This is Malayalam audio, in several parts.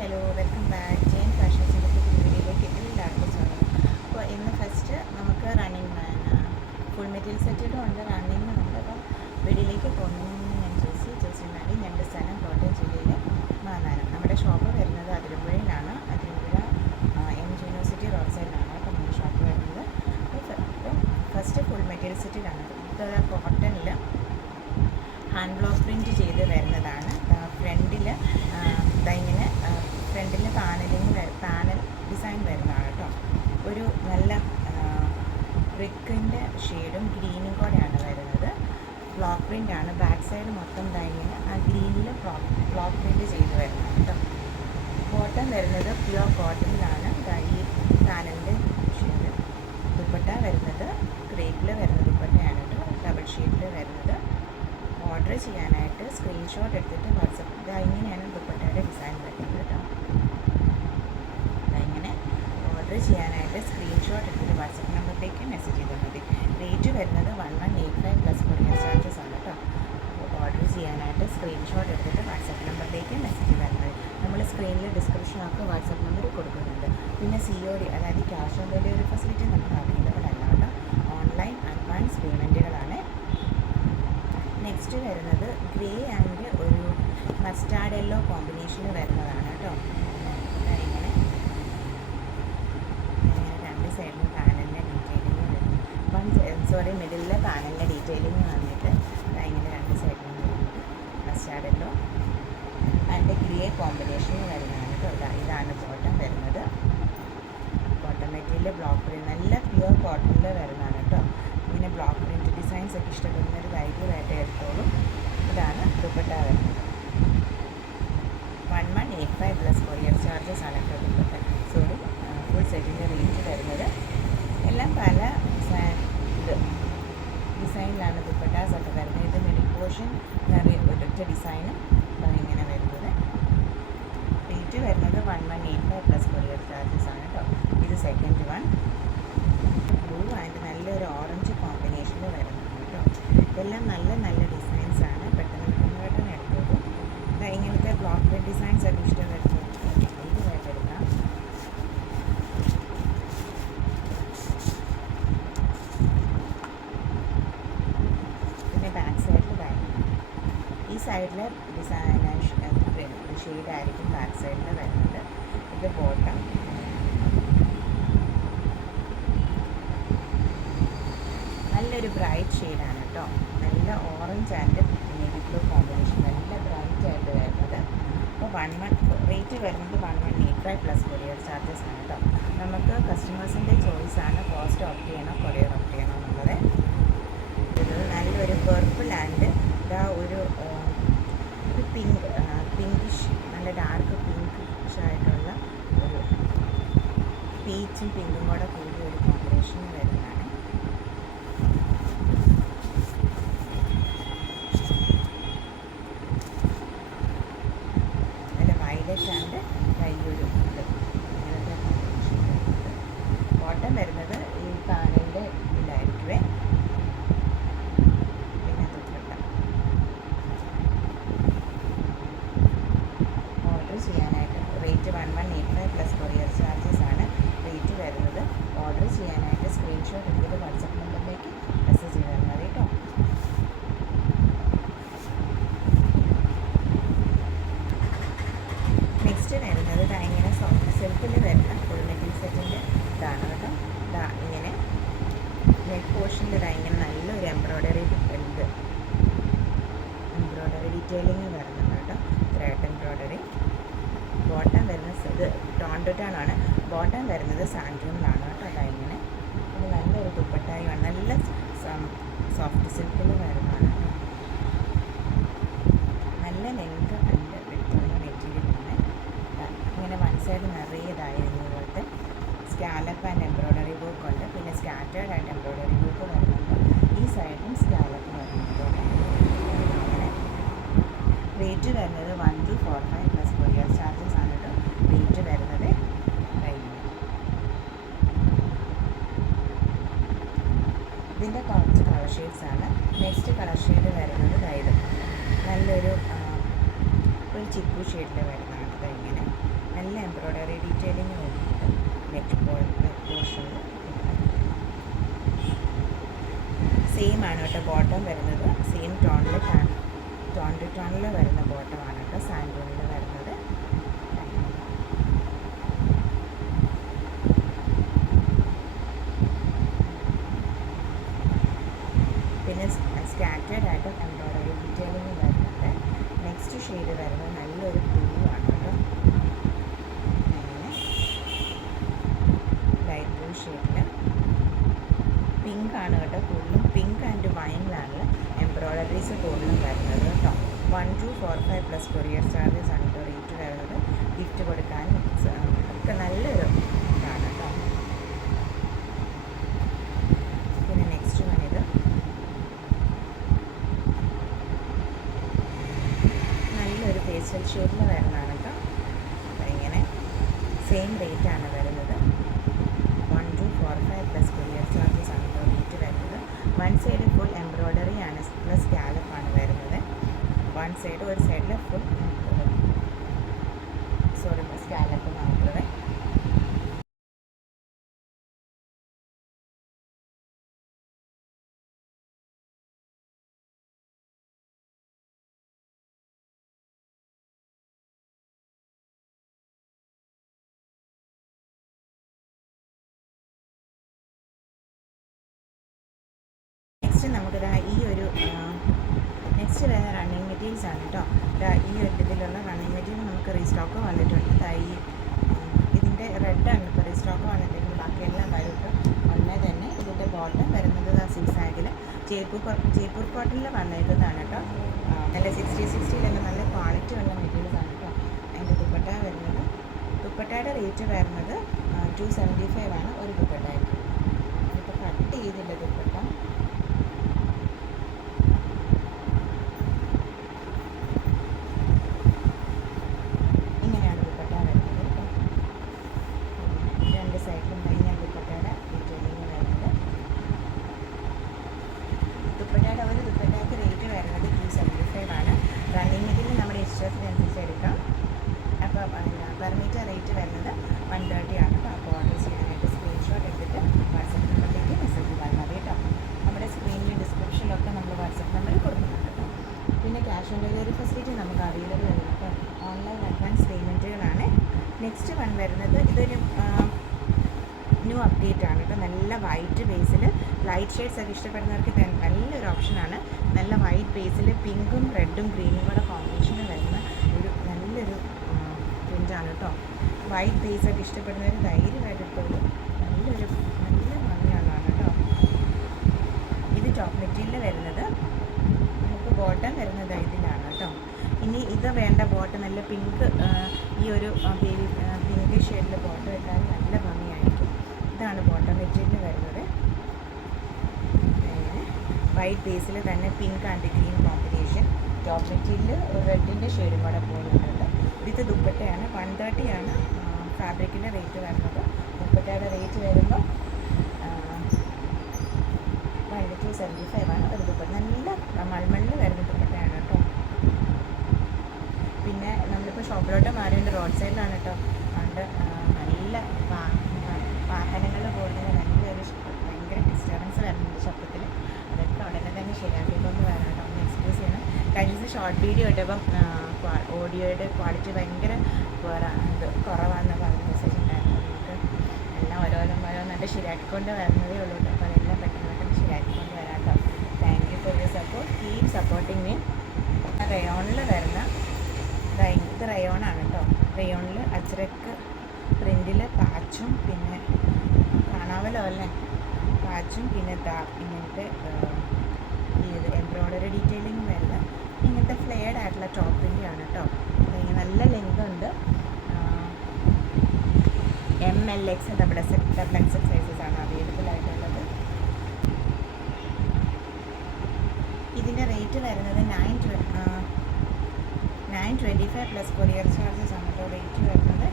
ഹലോ വെൽക്കം ബാക്ക് ജെയിൻ ഫാഷൻസിൻ്റെ പുതിയ വീഡിയോയിലേക്ക് എല്ലാവർക്കും സ്വാഗതം. അപ്പോൾ ഇന്ന് ഫസ്റ്റ് നമുക്ക് റണ്ണിങ് ഫുൾ മെറ്റീരിയൽ സെറ്റിലും ഉണ്ട്, റണ്ണിങ്ങും ഉണ്ട്. അപ്പോൾ വീഡിയോയിലേക്ക് പോകുന്നതിന് മുന്നേ ഞാൻ ജോസിനാടി ഞങ്ങളുടെ സ്ഥലം കോട്ടയം ജില്ലയിലെ മാന്നാനം. നമ്മുടെ ഷോപ്പ് വരുന്നത് അതിരമ്പുഴയിലാണ്. അതിരമ്പുഴ യൂണിവേഴ്സിറ്റി റോഡ് സൈഡിലാണ് അപ്പോൾ നമ്മുടെ ഷോപ്പ് വരുന്നത്. അപ്പോൾ ഫസ്റ്റ് ഫുൾ മെറ്റീരിയൽ സെറ്റിലാണ്. ഇത് കോട്ടണിൽ ഹാൻഡ് ബ്ലോക്ക് പ്രിൻറ്റ് ചെയ്ത് വരുന്നതാണ്. ഫ്രണ്ടിൽ ഇങ്ങനെ ഫ്രണ്ടിൽ പാനൽ ഡിസൈൻ വരുന്നതാണ് കേട്ടോ. ഒരു നല്ല ബ്രിക്കിൻ്റെ ഷെയ്ഡും ഗ്രീനും കൂടെയാണ് വരുന്നത്. ബ്ലോക്ക് പ്രിൻ്റാണ്. ബാക്ക് സൈഡ് മൊത്തം ഇങ്ങനെ ആ ഗ്രീനിൽ ബ്ലോക്ക് പ്രിൻറ്റ് ചെയ്ത് വരുന്നതാണ് കേട്ടോ. ബോട്ടം വരുന്നത് പ്യുവർ കോട്ടണിലാണ്. ഈ പാനലിൻ്റെ ഷെയ്ഡ്. ദുപ്പട്ട വരുന്നത് ക്രേപ്പിൽ വരുന്ന ദുപ്പട്ടയാണ് കേട്ടോ. ഡബിൾ ഷീറ്റിൽ വരുന്നത്. ഓർഡർ ചെയ്യാനായിട്ട് സ്ക്രീൻഷോട്ട് എടുത്തിട്ട് വാട്സപ്പ് ഇങ്ങനെയാണ് ദുപ്പട്ടയുടെ ഡിസൈൻ വരുന്നത് കേട്ടോ. ഇങ്ങനെ ഓർഡർ ചെയ്യാനായിട്ട് സ്ക്രീൻഷോട്ട് എടുത്തിട്ട് വാട്സപ്പ് നമ്പറിലേക്ക് മെസ്സേജ് ചെയ്താൽ മതി. റേറ്റ് വരുന്നത് 1185 പ്ലസ് കൊറിയർ ചാർജസ് ആണ് കേട്ടോ. ഓർഡർ ചെയ്യാനായിട്ട് സ്ക്രീൻഷോട്ട് എടുത്തിട്ട് വാട്സപ്പ് നമ്പറിലേക്ക് മെസ്സേജ് ചെയ്താൽ മതി. നമ്മൾ സ്ക്രീനിൽ ഡിസ്ക്രിപ്ഷനൊക്കെ വാട്സപ്പ് നമ്പർ കൊടുക്കുന്നുണ്ട്. പിന്നെ COD അതായത് ക്യാഷ് ഓൺ ഡെലിവറി ഫെസിലിറ്റി നമുക്ക് അവൈലബിൾ അല്ല കേട്ടോ. ഓൺലൈൻ അഡ്വാൻസ് പേയ്മെൻറ്റുകളാണ്. നെക്സ്റ്റ് വരുന്നത് ഗ്രേ ആൻഡ് ഒരു മസ്റ്റാർഡ് യെല്ലോ കോമ്പിനേഷന് വരുന്നതാണ് കേട്ടോ. ഇങ്ങനെ രണ്ട് സൈഡിലും പാനലിൻ്റെ ഡീറ്റെയിലിങ് വരും. മിഡിലിലെ പാനലിൻ്റെ ഡീറ്റെയിലിങ് വന്നിട്ട് ഇങ്ങനെ രണ്ട് സൈഡിലും വരുന്നത് മസ്റ്റാർഡ് യെല്ലോ ആൻഡ് ഗ്രേ കോമ്പിനേഷന് വരുന്നതാണ് കേട്ടോ. ഇതാണ് ബോട്ടം വരുന്നത്. ബോട്ടം മെറ്റീരിയൽ ബ്ലോക്ക് പ്രിൻറ്റ് നല്ല പ്യുവർ കോട്ടണിൽ വരുന്നതാണ് കേട്ടോ. ഇങ്ങനെ ബ്ലോക്ക് പ്രിൻറ്റ് ഡിസൈൻസ് ഒക്കെ ഇഷ്ടപ്പെടുന്നൊരു ധൈര്യമായിട്ട് എടുത്തോളും. ഇതാണ് ദുപ്പട്ട വരുന്നത്. 1185 പ്ലസ് കൊറിയർ ചാർജസ് ആണ് കേട്ടോ. ദുപ്പട്ട ഫുൾ സെറ്റിൻ്റെ റേഞ്ച് വരുന്നത്. എല്ലാം പല ഡിസൈനിലാണ് ദുപ്പട്ടാസ് ഒക്കെ വരുന്നത്. ഇത് മിഡിൽ പോർഷൻ ഒരൊറ്റ ഡിസൈനും ഇങ്ങനെ വരുന്നത്. റേറ്റ് വരുന്നത് 1185 പ്ലസ് കൊറിയർ ചാർജസ് ആണ് കേട്ടോ. ഇത് സെക്കൻഡ് വൺ ബ്ലൂ ആൻഡ് നല്ലൊരു ഓറഞ്ച് കോമ്പിനേഷനിൽ വരുന്നത് കേട്ടോ. ഇതെല്ലാം നല്ല നല്ല ഡിസൈൻസാണ്. പെട്ടെന്ന് എടുത്തോളൂ. ഇങ്ങനത്തെ ബ്ലോക്ക് പ്രിൻറ്റ് ഡിസൈൻസ് ഒക്കെ ഇഷ്ടപ്പെടുന്നത് ഇതുമായിട്ട് എടുക്കാം. പിന്നെ ബാക്ക് സൈഡിൽ ഈ സൈഡിൽ ഡിസൈൻ ഷെയ്ഡായിരിക്കും ബാക്ക് സൈഡിൽ വരുന്നത്. ഇത് ബോട്ടം. നല്ലൊരു ബ്രൈറ്റ് ഷെയ്ഡാണ് കേട്ടോ. നല്ല orange and navy blue combination നല്ല ബ്രൈറ്റ് ആയിട്ട് വരുന്നത്. അപ്പോൾ റേറ്റ് വരുന്നത് 1185 പ്ലസ് കൊറിയർ ചാർജസ് ആണ് കേട്ടോ. നമുക്ക് കസ്റ്റമേഴ്സിൻ്റെ ചോയ്സാണ് കോസ്റ്റ് ഓപ്റ്റ് ചെയ്യണോ കൊറിയർ ഓപ്റ്റ് ചെയ്യണോ എന്നുള്ളത്. ഇത് നല്ലൊരു പർപ്പിൾ ആൻഡ് ഒരു പിങ്കിഷ് നല്ല ഡാർക്ക് പിങ്കിഷ് ആയിട്ടുള്ള ഒരു പീച്ചും പിങ്കും കൂടെ കൂടിയ ഒരു കോമ്പിനേഷൻ വരുന്നതാണ്. ആൻഡ് കയ്യൊരു അങ്ങനത്തെ കോമ്പിനേഷൻ വരുന്നത്. ബോട്ടം വരുന്നത് ഈ പാനലിൻ്റെ ഇതിലായിരിക്കുമേ. പിന്നെ ദുപ്പട്ട. ഓർഡർ ചെയ്യാനായിട്ട് റേറ്റ് 1185 പ്ലസ് കൊറിയർ ചാർജസ് ആണ് റേറ്റ് വരുന്നത്. ഓർഡർ ചെയ്യാനായിട്ട് സ്ക്രീൻഷോട്ട് എടുത്തിട്ട് വാട്സപ്പ് നമ്പറിലേക്ക് മെസ്സേജ് ചെയ്താൽ മതി കേട്ടോ. നെക്സ്റ്റ് വരുന്നത് ഇങ്ങനെ സോഫ്റ്റ് സിൽക്കിൽ വരുന്ന ഫുൾ മെറ്റീരിയൽ സെറ്റിൻ്റെ ഇതാണ് കേട്ടോ. ഇങ്ങനെ നെക്ക് പോർഷനിൽ ഇങ്ങനെ നല്ലൊരു എംബ്രോയ്ഡറി ഡീറ്റെയിലിങ് വരുന്നുണ്ട് കേട്ടോ. Thread embroidery. ബോട്ടം വരുന്നത് ഇത് ടോൺ ടു ടോൺ ആണ്. ബോട്ടം വരുന്നത് സാൻഡ്രൂമിലാണ് കേട്ടോ. ഇങ്ങനെ ഇത് നല്ലൊരു ദുപ്പട്ടായാണ്. നല്ല സോഫ്റ്റ് സിൽക്കിൽ വരുന്നതാണ് കേട്ടോ. നല്ല ലെങ്ത് ആൻഡ് വിഡ്ത്തുള്ള മെറ്റീരിയലാണ്. ഇങ്ങനെ വൺ സൈഡ് നിറയതായിരുന്നു പോലത്തെ സ്കാലപ്പ് ആൻഡ് എംബ്രോയ്ഡറി വർക്ക് ഉണ്ട്. പിന്നെ സ്കാറ്റേർഡ് ആയിട്ട് എംബ്രോയ്ഡറി വർക്ക് വരുന്നുണ്ട്. ഈ സൈഡിലും സ്കാലപ്പ് വരുന്നുണ്ട്. അങ്ങനെ റേറ്റ് വരുന്നത് 1245 പ്ലസ് കൊറിയർ ചാർജസ് ആണ് കേട്ടോ. റേറ്റ് വരുന്നത് ഇതിൻ്റെ കുറച്ച് കളർ ഷെയ്ഡ്സാണ്. നെക്സ്റ്റ് കളർ ഷെയ്ഡ് വരുന്നത് നല്ലൊരു ചിക്കു ഷെയ്ഡിൽ വരുന്നതാണ്. ഇങ്ങനെ നല്ല എംബ്രോയ്ഡറി ഡീറ്റെയിലിങ് വരുന്നുണ്ട് നെക്ക് പോർഷനിൽ. സെയിം ആണ് കേട്ടോ ബോട്ടം വരുന്നത്, സെയിം ടോണിൽ വരുന്ന ബോട്ടമാണ് കേട്ടോ സാൻഡൂണിൽ വരുന്നത്. പിന്നെ സ്കാറ്റേഡ് ആയിട്ട് എംബ്രോയ്ഡറി ഡീറ്റെയിലിങ് വരുന്നുണ്ട്. നെക്സ്റ്റ് ഷെയ്ഡ് വരുന്നത് നല്ലൊരു ബ്ലൂ ആണ് കേട്ടോ, അങ്ങനെ ലൈറ്റ് ബ്ലൂ ഷെയ്ഡിൽ പിങ്ക് ആണ് കേട്ടോ. കൂടുതലും പിങ്ക് ആൻഡ് വൈനിലാണ് എംബ്രോയ്ഡറീസ് കൂടുതലും വരുന്നത് കേട്ടോ. 1245 പ്ലസ് കൊറിയർ ചാർജസ് ആണ് കേട്ടോ റേറ്റ് വരുന്നത്. ഗിഫ്റ്റ് കൊടുക്കാനും ഒക്കെ നല്ലൊരു ഇതാണ് കേട്ടോ. പിന്നെ നെക്സ്റ്റ് വൺ ഇത് നല്ലൊരു പേസ്റ്റൽ ഷെയ്ഡിൽ വരുന്നതാണ് കേട്ടോ. ഇങ്ങനെ സെയിം റേറ്റ് ആണ് വരുന്നത്. 1245 പ്ലസ് കൊറിയർ ചാർജസ് ആണ് കേട്ടോ റേറ്റ് വരുന്നത്. വൺ സൈഡ് ഫുൾ എംബ്രോയ്ഡറി ആണ് പ്ലസ് സ്കാലപ്പാണ് വരുന്നത്. വൺ സൈഡ് ഒരു സൈഡിൽ ഫുൾ സ്കാലപ്പ് മാത്രമേ. നെക്സ്റ്റ് നമുക്കിതാ ഈ ഒരു നെക്സ്റ്റ് വരുന്ന റണ്ണിങ് മെറ്റീരിയൽസ് ആണ് കേട്ടോ. ഈ ഒരു ഇതിലുള്ള റണ്ണിങ് മെറ്റീരിയൽ നമുക്ക് റീസ്റ്റോക്ക് വന്നിട്ടുണ്ട്. ഇതിൻ്റെ റെഡാണ് ഇപ്പോൾ റീസ്റ്റോക്ക് വന്നിട്ടുണ്ട്, ബാക്കിയെല്ലാം വരും കേട്ടോ. ഉടനെ തന്നെ ഇതിൻ്റെ ബോട്ടം വരുന്നത് 6 ആഗിൽ ജയ്പൂർ കോട്ടണിൽ വന്നേക്കുന്നതാണ് കേട്ടോ. നല്ല 60-60 നല്ല ക്വാളിറ്റി ഉള്ള മെറ്റീരിയൽസ് ആണ് കേട്ടോ. അതിൻ്റെ ദുപ്പട്ട വരുന്നത്, ദുപ്പട്ടയുടെ റേറ്റ് വരുന്നത് 275 ആണ് ഒരു ദുപ്പട്ടയ്ക്ക്. ഇപ്പോൾ കട്ട് ചെയ്തില്ല ദുപ്പട്ട. ദുപ്പട്ടയുടെ ഒരു ദുപ്പട്ടയ്ക്ക് റേറ്റ് വരുന്നത് 275 ആണ്. റണ്ണിങ് മെറ്റീരിയൽ നമ്മുടെ ഇഷ്ടത്തിനനുസരിച്ച് എടുക്കാം. അപ്പോൾ പെർ മീറ്റർ റേറ്റ് വരുന്നത് 130 ആണ് കേട്ടോ. അപ്പോൾ ഓർഡർ ചെയ്യാനായിട്ട് സ്ക്രീൻഷോട്ട് എടുത്തിട്ട് വാട്സപ്പ് നമ്പറിലേക്ക് മെസ്സേജ് ചെയ്താൽ മതി കേട്ടോ. നമ്മുടെ സ്ക്രീനിൽ ഡിസ്ക്രിപ്ഷനിലൊക്കെ നമ്മൾ വാട്സപ്പ് നമ്പർ കൊടുക്കുന്നുണ്ട് കേട്ടോ. പിന്നെ ക്യാഷ് ഓൺ ഡെലിവറി ഫെസിലിറ്റി നമുക്ക് അവൈലബിൾ ആണ് കേട്ടോ. ഓൺലൈൻ അഡ്വാൻസ് പേയ്മെൻറ്റുകളാണ്. നെക്സ്റ്റ് വൺ വരുന്നത് ഇതൊരു ന്യൂ അപ്ഡേറ്റ് ആണ് കേട്ടോ. നല്ല വൈറ്റ് ബേസിൽ ലൈറ്റ് ഷെയ്ഡ്സ് ഒക്കെ ഇഷ്ടപ്പെടുന്നവർക്ക് നല്ലൊരു ഓപ്ഷനാണ്. നല്ല വൈറ്റ് ബേസിൽ പിങ്കും റെഡും ഗ്രീനും കൂടെ കോമ്പിനേഷനിൽ വരുന്ന ഒരു നല്ലൊരു പ്രിൻ്റാണ് കേട്ടോ. വൈറ്റ് ബേസ് ഒക്കെ ഇഷ്ടപ്പെടുന്നവർ ധൈര്യമായിട്ട് എടുത്തോളൂ. നല്ല ഭംഗിയുള്ളതാണ് കേട്ടോ. ഇത് ടോപ്പ് മെറ്റീരിയൽ വരുന്നത് നമുക്ക് ബോട്ടം വരുന്നത് ഇതിലാണ് കേട്ടോ. ഇനി ഇത് വേണ്ട ബോട്ടം നല്ല പിങ്ക്, ഈ ഒരു പിങ്ക് ഷെയ്ഡിൽ ബോട്ടം ഇട്ടാൽ നല്ല ഭംഗിയായിരിക്കും. ഇതാണ് ബോട്ടം മെറ്റീരിയൽ വരുന്നത്. വൈറ്റ് ബേസിൽ തന്നെ pink and green combination. Top material റെഡിൻ്റെ ഷെയ്ഡും കൂടെ പോകുന്നുണ്ട്. ഇത് ദുപ്പട്ടയാണ്. 130 ആണ് ഫാബ്രിക്കിൻ്റെ റേറ്റ് വരുന്നത്. ദുപ്പട്ടയുടെ റേറ്റ് വരുമ്പോൾ 275 ആണ് ഒരു ദുപ്പട്ട. നല്ല മൾമണ്ണിൽ വരുന്ന ദുപ്പട്ടയാണ് കേട്ടോ. പിന്നെ നമ്മളിപ്പോൾ ഷോപ്പിലോട്ട് മാറിയുണ്ട്, റോഡ് സൈഡിലാണ് കേട്ടോ. അതുകൊണ്ട് നല്ല വാഹനങ്ങൾ പോകുന്നത് നല്ലൊരു ഭയങ്കര ഡിസ്റ്റർബൻസ് വരുന്നുണ്ട് ശബ്ദത്തിൽ. അതൊക്കെ ഉടനെ തന്നെ ശരിയാക്കിക്കൊണ്ട് വരാം കേട്ടോ. ഒന്ന് എക്സ്ക്യൂസ് ചെയ്യണം. കഴിഞ്ഞ ദിവസം ഷോർട്ട് വീഡിയോ ഇട്ടപ്പം ഓഡിയോയുടെ ക്വാളിറ്റി ഭയങ്കര കുറവാണെന്ന് പറഞ്ഞ മെസ്സേജ് ഉണ്ടായിരുന്നു. നമുക്ക് എല്ലാം ഓരോന്നായിട്ട് ശരിയാക്കിക്കൊണ്ട് വരുന്നതേ ഉള്ളൂ കേട്ടോ. അപ്പോൾ അതെല്ലാം പെട്ടെന്ന് ശരിയാക്കിക്കൊണ്ട് വരാം കേട്ടോ. Thank you for your support. Keep supporting me. റയോണിൽ വരുന്ന ഇത് റയോണാണ് കേട്ടോ. റയോണിൽ അജ്രക്ക് പ്രിൻറ്റിൽ പാച്ചും പിന്നെ കാണാമല്ലോ അല്ലേ, പാച്ചും പിന്നെ ഇങ്ങനത്തെ എംബ്രോയ്ഡറി ഡീറ്റെയിലിംഗ് വരുന്ന ഇങ്ങനത്തെ ഫ്ലെയർഡ് ആയിട്ടുള്ള ടോപ്പിൻ്റെ ആണ് കേട്ടോ. നല്ല ലെങ്ത് ഉണ്ട്. ML XL XXL സൈസസ് ആണ് അവൈലബിൾ ആയിട്ടുള്ളത്. ഇതിൻ്റെ റേറ്റ് വരുന്നത് 925 പ്ലസ് കൊറിയർ ചാർജസ് ആണ് കേട്ടോ റേറ്റ് വരുന്നത്.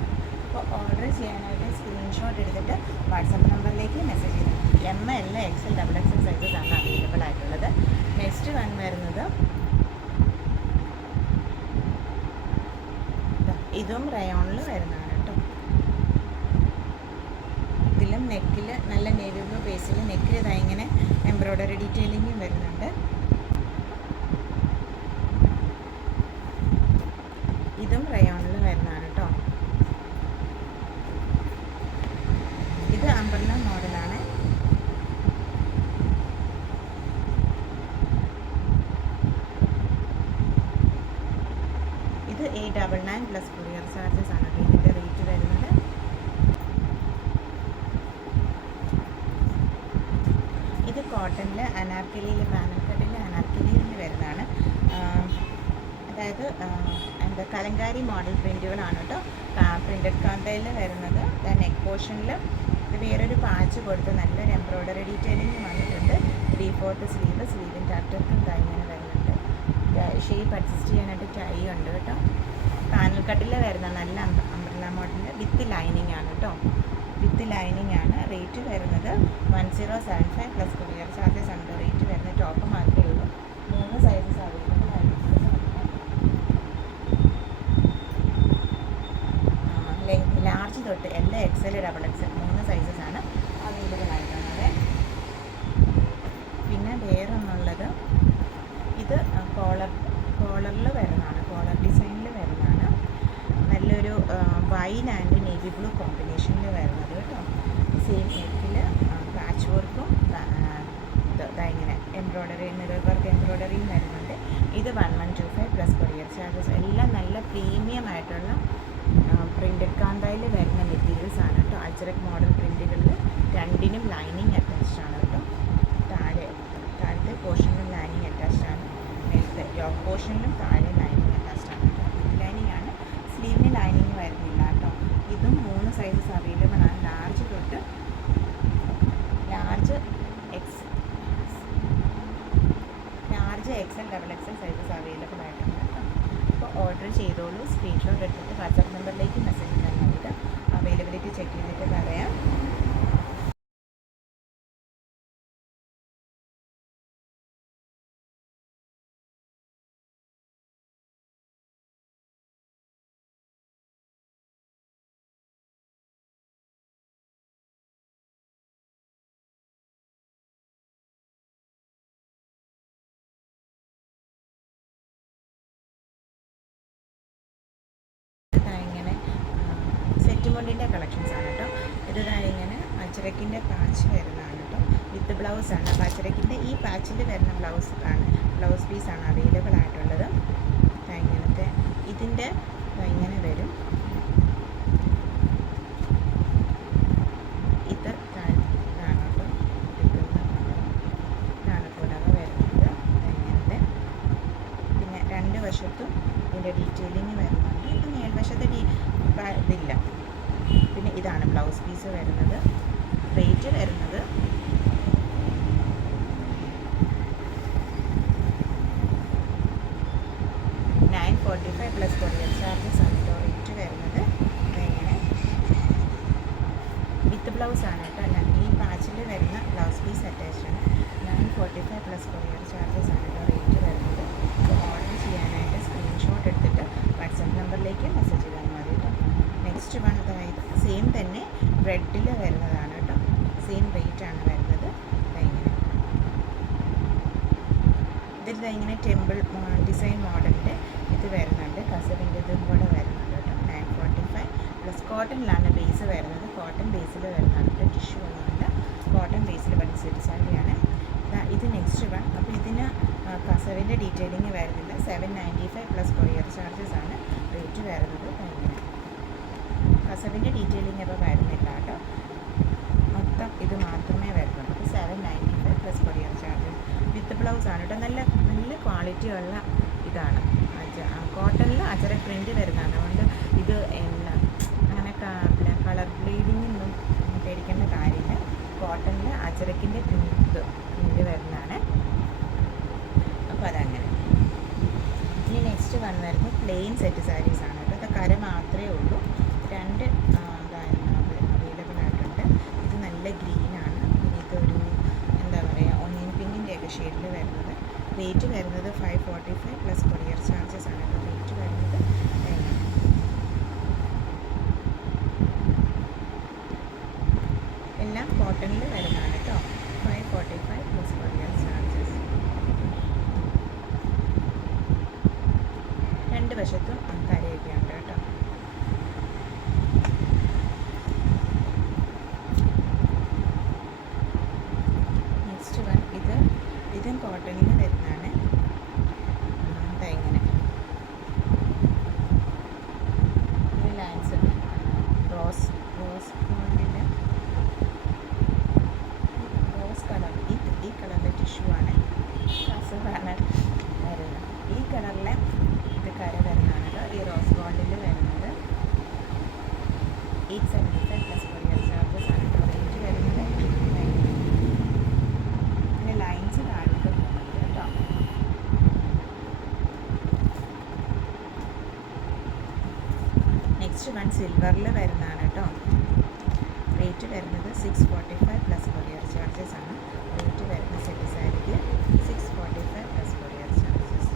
അപ്പോൾ ഓർഡർ ചെയ്യാനായിട്ട് സ്ക്രീൻഷോട്ട് എടുത്തിട്ട് വാട്സപ്പ് നമ്പറിലേക്ക് മെസ്സേജ് ചെയ്യണം. ML XL XXL സൈസസ് ആണ് അവൈലബിൾ ആയിട്ടുള്ളത്. നെക്സ്റ്റ് വൺ വരുന്നത് ഇതും റയോണിൽ വരുന്നതാണ്. സെയിം നെക്കിൽ നല്ല നേവി ബ്ലൂ ബേസിൽ നെക്കിൽ ഇതാ ഇങ്ങനെ എംബ്രോയ്ഡറി ഡീറ്റെയിലിങ്ങും വരുന്നുണ്ട്. ഇതും റയോണിൽ വരുന്നതാണ് കേട്ടോ. ഇത് അംബ്രല്ല മോഡലാണ്. ഇത് 899 പ്ലസ് കൊറിയർ ചാർജസ് ആണ് ഇതിൻ്റെ റേറ്റ് വരുന്നത്. ഇത് കോട്ടണിൽ അനാർക്കലിയിൽ പാനൽക്കട്ടിൽ അനാർക്കലിയിൽ വരുന്നതാണ്. അതായത് എന്താ കലങ്കാരി മോഡൽ പ്രിൻറ്റുകളാണ് കേട്ടോ. പ്രിൻറ്റഡ് കാന്തയിൽ വരുന്നത്. നെക്ക് പോർഷനിൽ ഇത് വേറൊരു പാച്ച് കൊടുത്ത് നല്ലൊരു എംബ്രോയ്ഡറി ഡീറ്റെയിലിംഗ് വന്നിട്ടുണ്ട്. 3/4 സ്ലീവ്, സ്ലീവിൻ്റെ അറ്റത്തും ഇങ്ങനെ വരുന്നുണ്ട്. ഷേപ്പ് അഡ്ജസ്റ്റ് ചെയ്യാനായിട്ട് ടൈ ഉണ്ട് കേട്ടോ. പാനൽ കട്ടിൽ വരുന്ന നല്ല അംബ്രല്ല മോഡൽ വിത്ത് ലൈനിങ് ആണ് കേട്ടോ. വിത്ത് ലൈനിങ് ആണ്. റേറ്റ് വരുന്നത് 1075 പ്ലസ് കൊറിയർ ചാർജസ് ഉണ്ട്. റേറ്റ് വരുന്നത് ടോപ്പ് മാത്രമേ ഉള്ളൂ. 3 സൈസസ് അവൈലബിൾ ആയിട്ടുണ്ട്. ലാർജ് തൊട്ട് എല്ലാ XL, XXL 3 സൈസസ് ആണ് അവൈലബിൾ ആയിട്ടുള്ളത്. പിന്നെ വേറൊന്നുള്ളത് ഇത് കോളറിൽ വരുന്നതാണ്. കോളർ ഡിസൈനിൽ വരുന്നതാണ്. നല്ലൊരു വൈൻ ആൻഡ് നേവി ബ്ലൂ കോമ്പിനേഷനിൽ വരുന്നത് കേട്ടോ. സെയിം നെക്കിൽ പാച്ച് വർക്കും ഇങ്ങനെ എംബ്രോയ്ഡറി മിറർ വർക്ക് എംബ്രോയ്ഡറിയും വരുന്നുണ്ട്. ഇത് 1125 പ്ലസ് കൊറിയർ ചാർജസ്. എല്ലാം നല്ല പ്രീമിയം ആയിട്ടുള്ള പ്രിൻറ്റഡ് കാന്തയിൽ വരുന്ന മെറ്റീരിയൽസ് ആണ് കേട്ടോ. അജ്രക് മോഡൽ പ്രിൻറ്റുകളിൽ രണ്ടിനും ലൈനിങ് അറ്റാച്ച്ഡ് ആണ് കേട്ടോ. താഴത്തെ പോർഷനിലും ലൈനിങ് അറ്റാച്ച്ഡ് ആണ്. മേലത്തെ യോക്ക് പോർഷനിലും താഴെ ലൈനിങ് അറ്റാച്ച്ഡ് ആണ് കേട്ടോ. ലൈനിങ് ആണ്. സ്ലീവിന് ലൈനിങ് വരുന്നില്ല കേട്ടോ. ഇതും 3 സൈസസ് അവൈലബിൾ ആണ്. ലാർജ് തൊട്ട് large XL, XXL sizes available ആയിട്ടുണ്ട് കേട്ടോ. അപ്പോൾ ഓർഡർ ചെയ്തോളൂ. സ്ക്രീൻഷോട്ട് എടുത്തിട്ട് വാട്സാപ്പ് നമ്പറിലേക്ക് മെസ്സേജ് ചെയ്യാൻ വേണ്ടിയിട്ട് അവൈലബിലിറ്റി ചെക്ക് ചെയ്തിട്ട് പറയാം. സെറ്റുമുണ്ടിൻ്റെ കളക്ഷൻസ് ആണ് കേട്ടോ. ഇത് ഇങ്ങനെ അജ്രക്കിൻ്റെ പാച്ച് വരുന്നതാണ് കേട്ടോ. വിത്ത് ബ്ലൗസ് ആണ്. അപ്പോൾ അജ്രക്കിൻ്റെ ഈ പാച്ചിൽ വരുന്ന ബ്ലൗസ് പീസാണ് അവൈലബിൾ ആയിട്ടുള്ളത്. ഇങ്ങനത്തെ ഇതിൻ്റെ ഇങ്ങനെ വരും. ഇത് ഇതാണ് കേട്ടോ. ഇതാണ് പുടവ വരുന്നത്. ഇങ്ങനത്തെ പിന്നെ 2 വശത്തും ഇതിൻ്റെ ഡീറ്റെയിലിങ് വരുന്നുണ്ട്. ഇത് മേൽവശത്തെ ഇതില്ല. പിന്നെ ഇതാണ് ബ്ലൗസ് പീസ് വരുന്നത്. റേറ്റ് വരുന്നത് 945 പ്ലസ് കൊറിയർ ചാർജസ് ആണ് കേട്ടോ. റേറ്റ് വരുന്നത് ഇങ്ങനെ വിത്ത് ബ്ലൗസ് ആണ് കേട്ടോ. അല്ല, ഈ പാച്ചിൽ വരുന്ന ബ്ലൗസ് പീസ് അറ്റാച്ച്ഡ് ആണ്. 945 പ്ലസ് കൊറിയർ ചാർജസ് ആണ് കേട്ടോ. റേറ്റ് വരുന്നത്. ഓർഡർ ചെയ്യാനായിട്ട് സ്ക്രീൻഷോട്ട് എടുത്തിട്ട് വാട്സാപ്പ് നമ്പറിലേക്ക് മെസ്സേജ് ചെയ്താൽ മതി കേട്ടോ. നെക്സ്റ്റ് വൺ അതായത് സെയിം തന്നെ റെഡിൽ വരുന്നതാണ് കേട്ടോ. സെയിം റേറ്റ് ആണ് വരുന്നത്. ഇങ്ങനെ ഇതിൽ ഇങ്ങനെ ടെമ്പിൾ ഡിസൈൻ മോഡലിൻ്റെ ഇത് വരുന്നുണ്ട്. കസവിൻ്റെ ഇതും കൂടെ വരുന്നുണ്ട് കേട്ടോ. 945 പ്ലസ് കോട്ടണിലാണ് ബേസ് വരുന്നത്. കോട്ടൺ ബേസിൽ വരുന്നുണ്ട്. ടിഷ്യൂ ഒന്നുമില്ല. കോട്ടൺ ബേസിൽ വരുന്ന സെറ്റ് സാരിയാണ് ഇത്. Next one. അപ്പോൾ ഇതിന് കസവിൻ്റെ ഡീറ്റെയിലിംഗ് വരുന്നില്ല. 795 പ്ലസ് കൊറിയർ ചാർജസ് ആണ് റേറ്റ് വരുന്നത്. ഇങ്ങനെ കസവിൻ്റെ ഡീറ്റെയിലിംഗ് അപ്പോൾ വരുന്നില്ല കേട്ടോ. മൊത്തം ഇത് മാത്രമേ വരുന്നുള്ളൂ. 795 plus courier charges. With blouse ആണ് കേട്ടോ. നല്ല ക്വാളിറ്റി ഉള്ള ഇതാണ്. കോട്ടണിൽ അജറക് പ്രിൻറ്റ് വരുന്നതാണ്. അതുകൊണ്ട് ഇത് അങ്ങനെ കളർ ബ്ലീഡിങ്ങൊന്നും പേടിക്കേണ്ട കാര്യമില്ല. കോട്ടണിൽ അജറക്കിൻ്റെ പ്രിൻറ്റ് വരുന്നതാണ്. അപ്പോൾ അതങ്ങനെ. ഇനി നെക്സ്റ്റ് വരുന്നത് പ്ലെയിൻ സെറ്റ് സാരീസാണ് കേട്ടോ. ഇത് കര മാത്രമേ ഉള്ളൂ. 2 അവൈലബിൾ ആയിട്ടുണ്ട്. ഇത് നല്ല ഗ്രീനാണ്. പിന്നെ ഇതൊരു എന്താ പറയുക ഒന്നിയൻ പിങ്കിൻ്റെ ഒക്കെ ഷെയ്ഡിൽ വരുന്നത്. റേറ്റ് വരുന്നത് 545 പ്ലസ് കൊറിയർ ചാർജസ് ആണ് കേട്ടോ. റേറ്റ് വരുന്നത് എല്ലാ വശത്തും കരയൊക്കെ ഉണ്ട് കേട്ടോ. നെക്സ്റ്റ് വൺ ഇതും കോട്ടണിൽ വരുന്നതാണ്. ഇങ്ങനെ ഈ ലൈൻസ് റോസ് ഗോൾഡിൻ്റെ റോസ് കളർ ഈ കളറിലെ ടിഷ്യൂ ആണ് സാധാരണ വരുന്നത്. ഈ കളറിലെ ഇത് കര വരുന്നതാണ് കേട്ടോ. ഈ റോസ് ഗോൾഡിൽ വരുന്നത് 875 പ്ലസ് കൊറിയർ ചാർജസ് ആണ് കേട്ടോ. റേറ്റ് വരുന്നത്. പിന്നെ ലൈൻസ് താഴോട്ട് പോകുന്നുണ്ട് കേട്ടോ. നെക്സ്റ്റ് വൺ സിൽവറിൽ വരുന്നതാണ് കേട്ടോ. റേറ്റ് വരുന്നത് 645 പ്ലസ് കൊറിയർ ചാർജസ് ആണ്. റേറ്റ് വരുന്ന സെറ്റ് സാരിക്ക് 645 പ്ലസ് കൊറിയർ ചാർജസ്.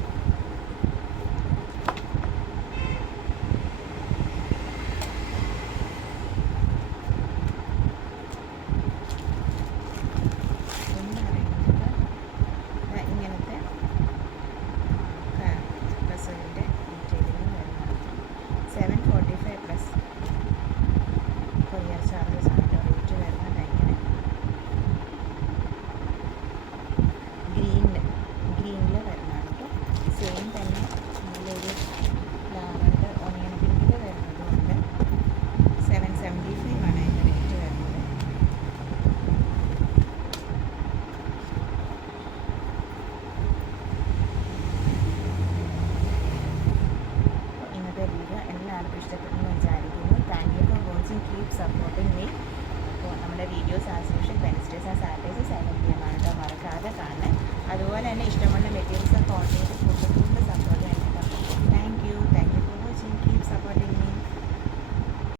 ഇങ്ങനത്തെ ഡ്രസ്സിൻ്റെ ഡീറ്റെയിലിംഗ് വരുന്നത് 745 പ്ലസ് കൊറിയർ ചാർജസ് ആണ് കേട്ടോ. റേറ്റ് വരുന്നത് ഇങ്ങനെ ഗ്രീനിൽ വരുന്നതാണ് കേട്ടോ. സെയിം തന്നെ നല്ലൊരു ലാവൻഡർ ഓണിയൻ പിങ്കിൽ വരുന്നതുകൊണ്ട് 775 ആണ് അതിൻ്റെ റേറ്റ് വരുന്നത്. ഇന്നത്തെ വീഡിയോ എല്ലാവർക്കും ഇഷ്ടപ്പെട്ടെന്ന് വിചാരിക്കുന്നു. Thank you for watching. Keep supporting me. അപ്പോൾ നമ്മുടെ വീഡിയോസ് ആസ് യൂഷ്വൽ